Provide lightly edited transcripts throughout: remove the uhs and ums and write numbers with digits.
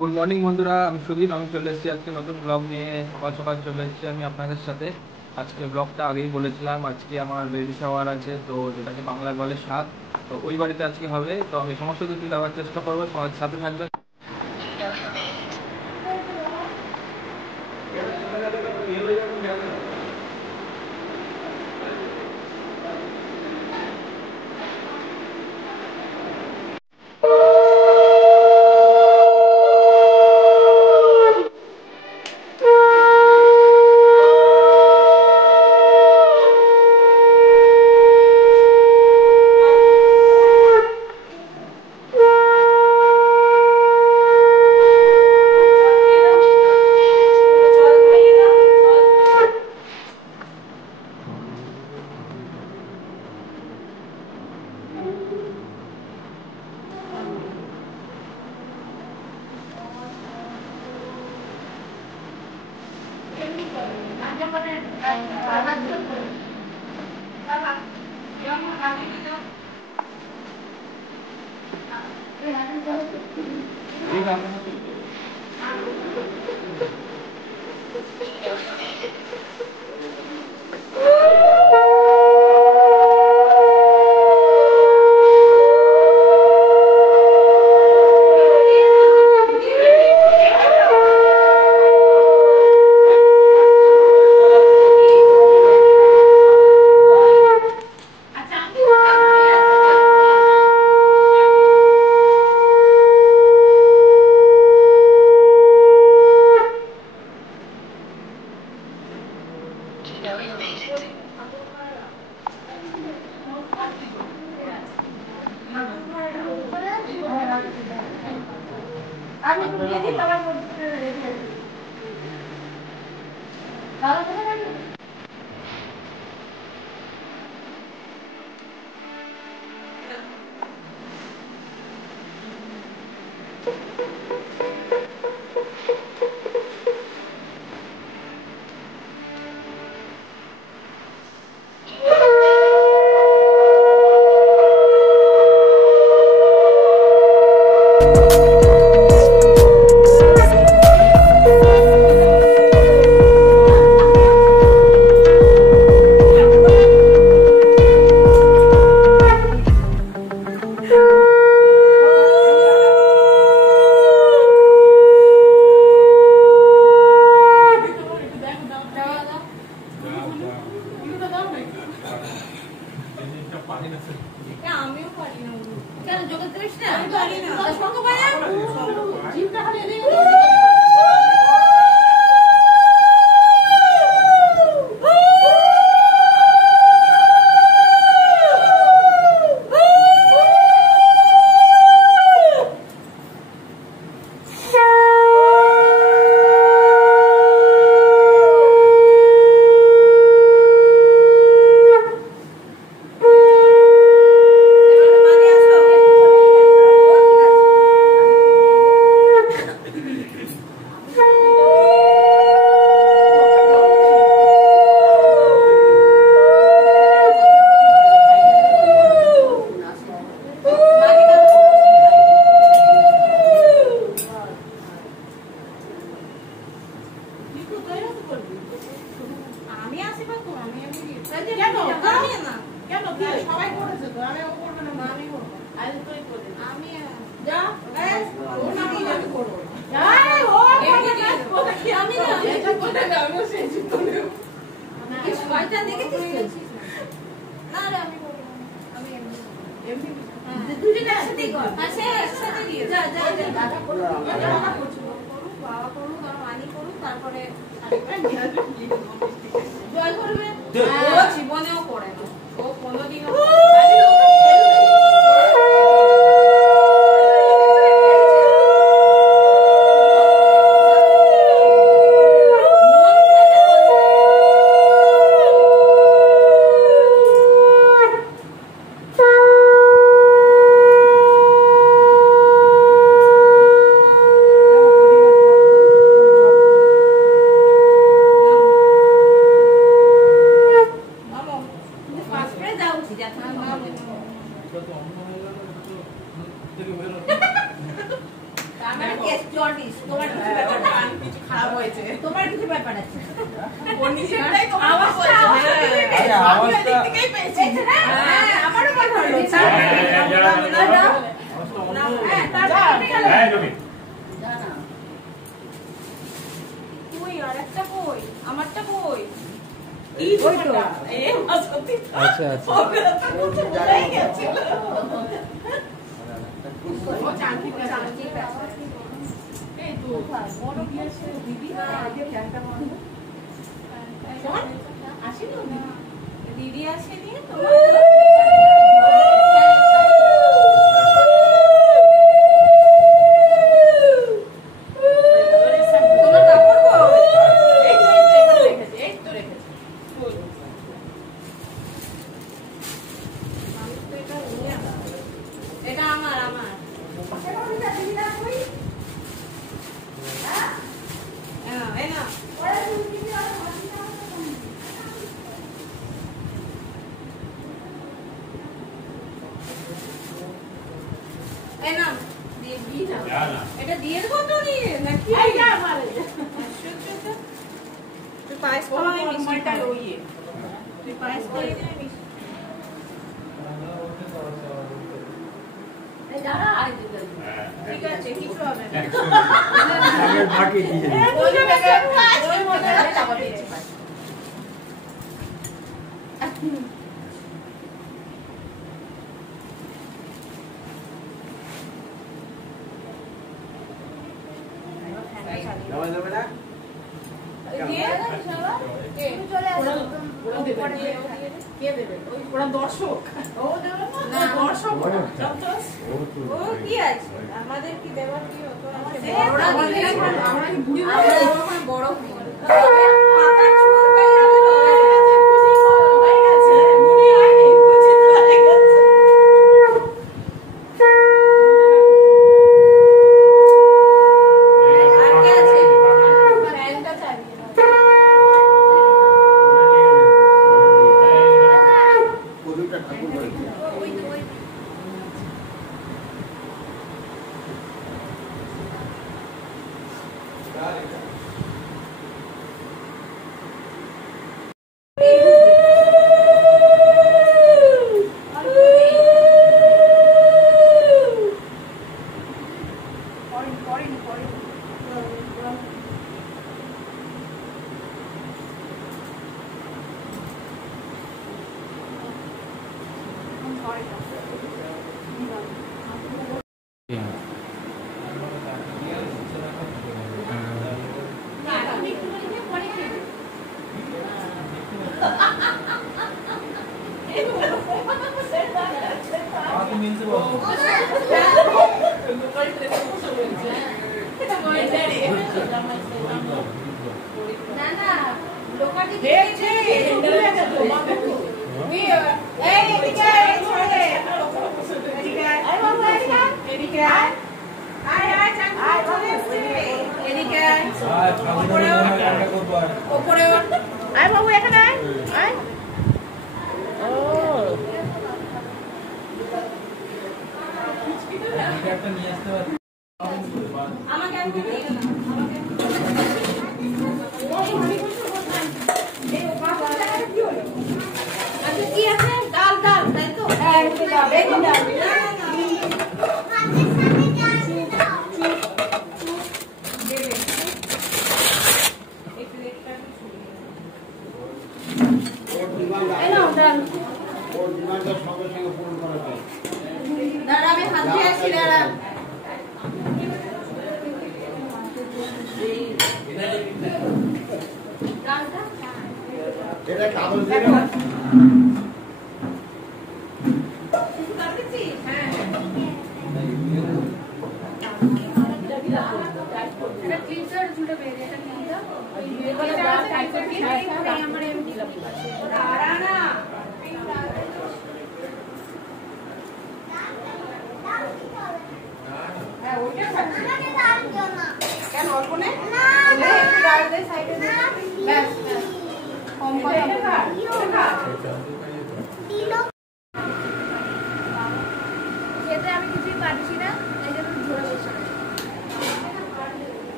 Good morning বন্ধুরা, আমি সুদীপ। আমি চলে এসেছি আজকে নতুন ব্লগ নিয়ে। সকাল সকাল চলে এসেছি আমি আপনাদের সাথে। আজকে ব্লগটা আগেই বলেছিলাম, আজকে আমার বেবি শাওয়ার আছে, তো যেটাকে বাংলায় বলে সাত। তো ওই বাড়িতে আজকে হবে, তো আমি সমস্ত কিছু দেওয়ার চেষ্টা করবো, সবার সাথে থাকবেন। আমিও পারি না। কেন যোগাযোগ করিস না? আমি পারি না। সঙ্গে পারি না। জিভটা খালি এদিকে জীবনেও করে না ও কোনোদিনও জন্ডিস তোমার কিছু ব্যাপার কিছু খারাপ হয়েছে তোমার কিছু ব্যাপার আছে ওর নিজেরটাই তোমার আওয়াজটা দিকেই পেয়েছে হ্যাঁ আমারও কথা হলো হ্যাঁ তারপরে কই আরেকটা কই আমারটা কই এই ওইটা এ সত্যি আচ্ছা আচ্ছা ওই গেছিল ও চাঁদনি এই তো বড় কি আছে দিদি আগে ফ্যানটা বন্ধ শোন আসেনি দিদি আসেনি তোমার এটা দিয়ে দেবো তো নিয়ে নাকি এইটা আমার তুই পায়েস খাওয়াই মিষ্টিটা ওইয়ে তুই পায়েস করে দিবি মিষ্টি এই দাঁড়া আই দিতে ঠিক আছে কিছু হবে না আগে বাকি দিয়ে ওই মধ্যে টাকা দিয়েছি আমাদের কি দেওয়ার কি হতো বড়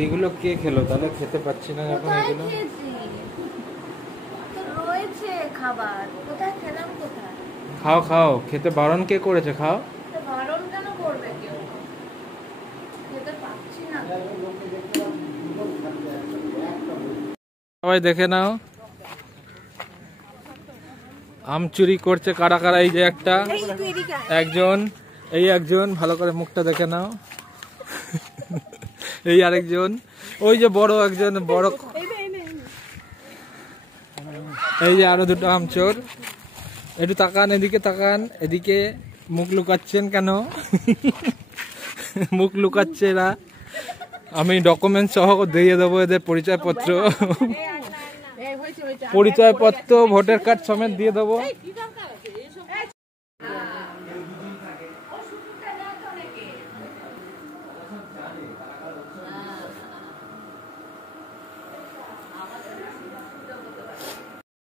এইগুলো কে খেলো তাহলে? খেতে পাচ্ছি না যখন কোথায় এগুলো। খেয়েছি? তো রয়েছে খাবার, কোথায় খেলাম কোথায়? খাও খাও, খেতে বারণ কে করেছে? খাও। তো বারণ কেন করবে কেউ? খেতে পাচ্ছি না। সবাই দেখে নাও আম চুরি করছে কারা কারা। এই যে একটা, একজন, এই একজন, ভালো করে মুখটা দেখে নাও। এই আরেকজন, ওই যে বড় একজন, বড়, এই যে আরো দুটো আমচোর। একটু তাকান, এদিকে তাকান, এদিকে। মুখ লুকাচ্ছেন কেন? মুখ লুকাচ্ছে এরা। আমি ডকুমেন্ট সহ দিয়ে দেবো এদের পরিচয়পত্র, পরিচয়পত্র, ভোটার কার্ড সমেত দিয়ে দেবো।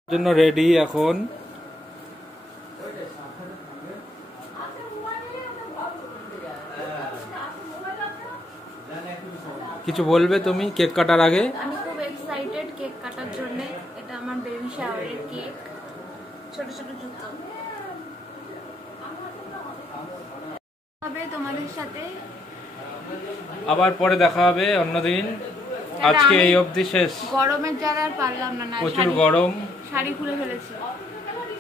জন্য রেডি এখন। কিছু বলবে তুমি কেক কাটার আগে? আমি খুব এক্সাইটেড কেক কাটার জন্য। এটা আমার বেবি শাওয়ারের কেক। ছোট ছোট জুতো হবে তোমাদের সাথে। আবার পরে দেখা হবে অন্যদিন। আজকে এই অবধি শেষ। গরমের জ্বালা আর পারলাম না। প্রচুর গরম, শাড়ি খুলে ফেলেছি,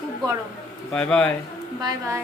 খুব গরম। Bye bye. Bye bye.